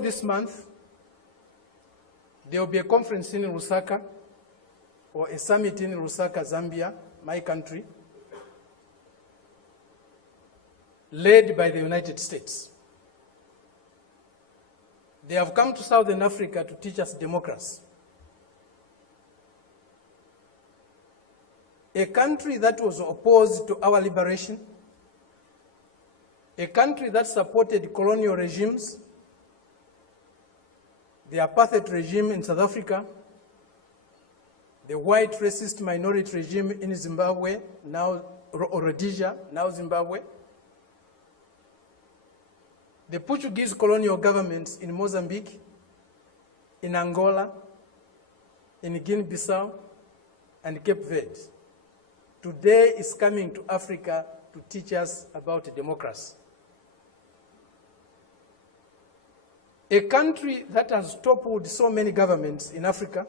This month, there will be a conference in Lusaka, or a summit in Lusaka, Zambia, my country, led by the United States. They have come to Southern Africa to teach us democracy. A country that was opposed to our liberation, a country that supported colonial regimes, the apartheid regime in South Africa, the white racist minority regime in Zimbabwe, now Rhodesia, now Zimbabwe, the Portuguese colonial governments in Mozambique, in Angola, in Guinea-Bissau, and Cape Verde, today is coming to Africa to teach us about democracy. A country that has toppled so many governments in Africa,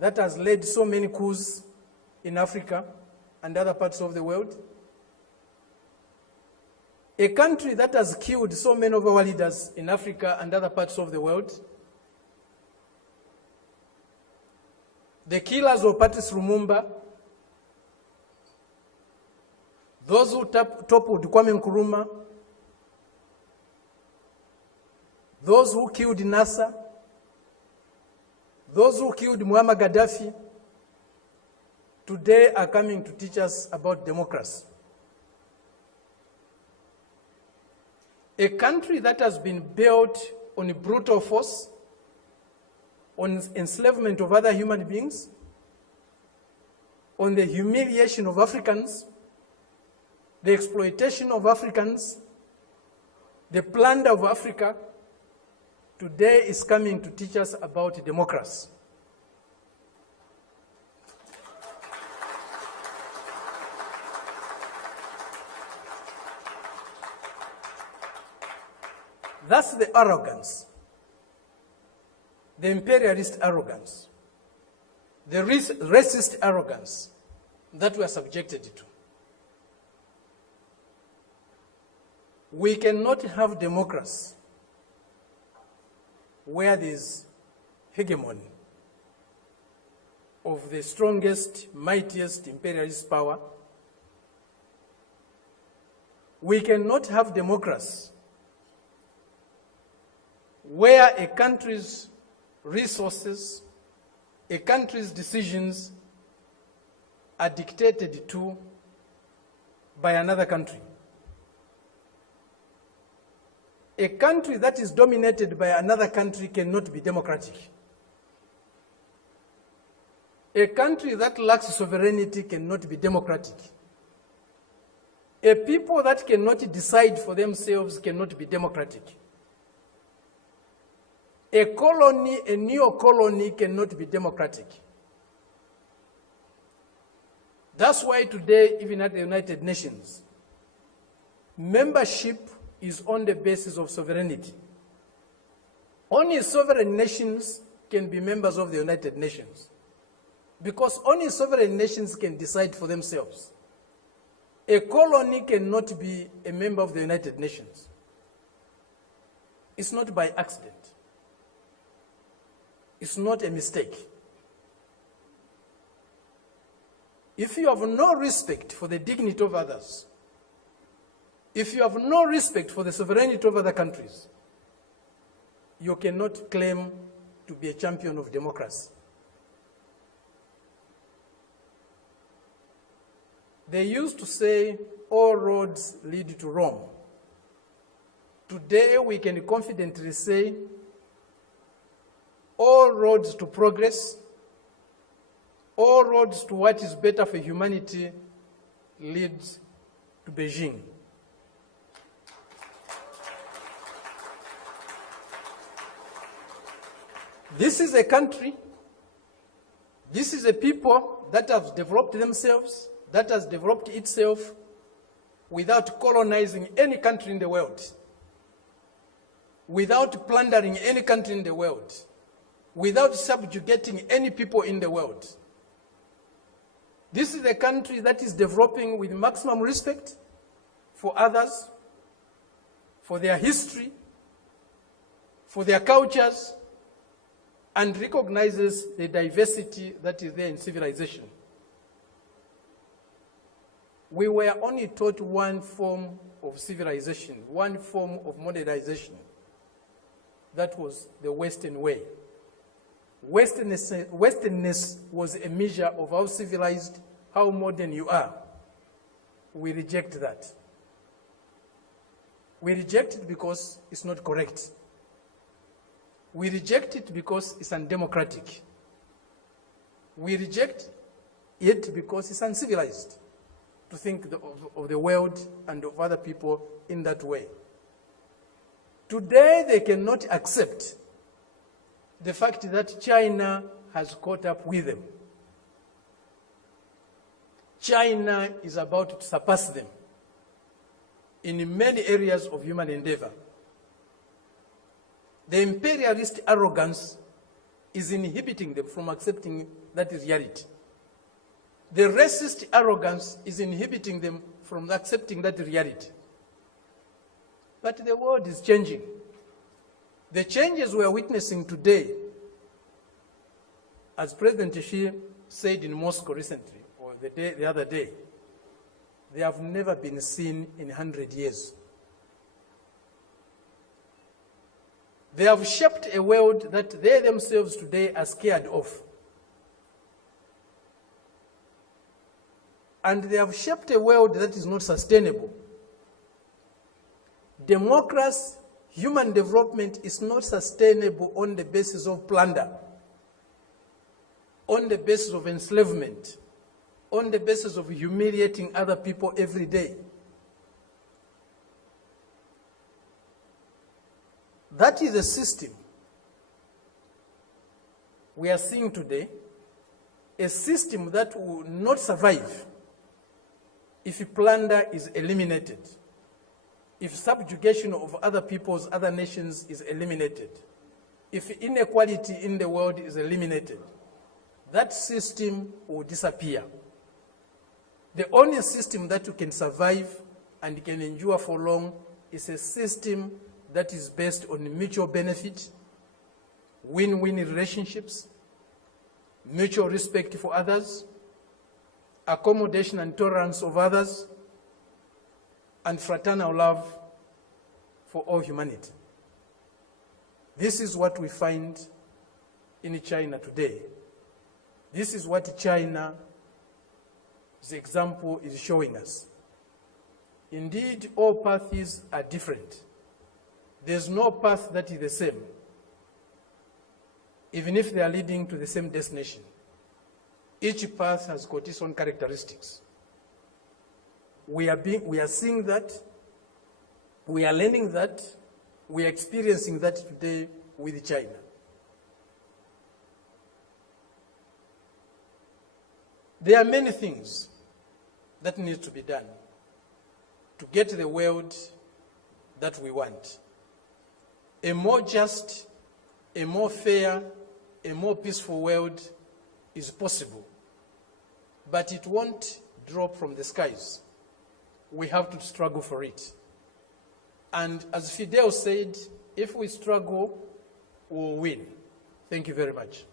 that has led so many coups in Africa and other parts of the world, a country that has killed so many of our leaders in Africa and other parts of the world, the killers of Patrice Lumumba, those who toppled Kwame Nkrumah, those who killed Nasser, those who killed Muammar Gaddafi, today are coming to teach us about democracy. A country that has been built on brutal force, on enslavement of other human beings, on the humiliation of Africans, the exploitation of Africans, the plunder of Africa, today is coming to teach us about democracy. That's the arrogance, the imperialist arrogance, the racist arrogance that we are subjected to. We cannot have democracy where there is hegemony of the strongest, mightiest imperialist power. We cannot have democracy where a country's resources, a country's decisions are dictated to by another country. A country that is dominated by another country cannot be democratic. A country that lacks sovereignty cannot be democratic. A people that cannot decide for themselves cannot be democratic. A colony, a neo-colony cannot be democratic. That's why today, even at the United Nations, membership is on the basis of sovereignty. Only sovereign nations can be members of the United Nations, because only sovereign nations can decide for themselves. A colony cannot be a member of the United Nations. It's not by accident. It's not a mistake. If you have no respect for the dignity of others, if you have no respect for the sovereignty of other countries, you cannot claim to be a champion of democracy. They used to say, all roads lead to Rome. Today we can confidently say, all roads to progress, all roads to what is better for humanity leads to Beijing. This is a country, this is a people that have developed themselves, that has developed itself without colonizing any country in the world, without plundering any country in the world, without subjugating any people in the world. This is a country that is developing with maximum respect for others, for their history, for their cultures, and recognizes the diversity that is there in civilization. We were only taught one form of civilization, one form of modernization. That was the Western way. Westernness was a measure of how civilized, how modern you are. We reject that. We reject it because it's not correct. We reject it because it's undemocratic. We reject it because it's uncivilized to think of the world and of other people in that way. Today, they cannot accept the fact that China has caught up with them. China is about to surpass them in many areas of human endeavor. The imperialist arrogance is inhibiting them from accepting that reality. The racist arrogance is inhibiting them from accepting that reality. But the world is changing. The changes we are witnessing today, as President Xi said in Moscow recently, or the other day, they have never been seen in 100 years. They have shaped a world that they themselves today are scared of. And they have shaped a world that is not sustainable. Democracy, human development is not sustainable on the basis of plunder, on the basis of enslavement, on the basis of humiliating other people every day. That is a system we are seeing today, a system that will not survive if plunder is eliminated, if subjugation of other peoples, other nations is eliminated, if inequality in the world is eliminated. That system will disappear. The only system that can survive and can endure for long is a system that is based on mutual benefit, win-win relationships, mutual respect for others, accommodation and tolerance of others, and fraternal love for all humanity. This is what we find in China today. This is what China's example is showing us. Indeed, all paths are different. There's no path that is the same, even if they are leading to the same destination. Each path has got its own characteristics. We are seeing that, we are learning that, we are experiencing that today with China. There are many things that need to be done to get the world that we want. A more just, a more fair, a more peaceful world is possible, but it won't drop from the skies. We have to struggle for it. And as Fidel said, if we struggle, we'll win. Thank you very much.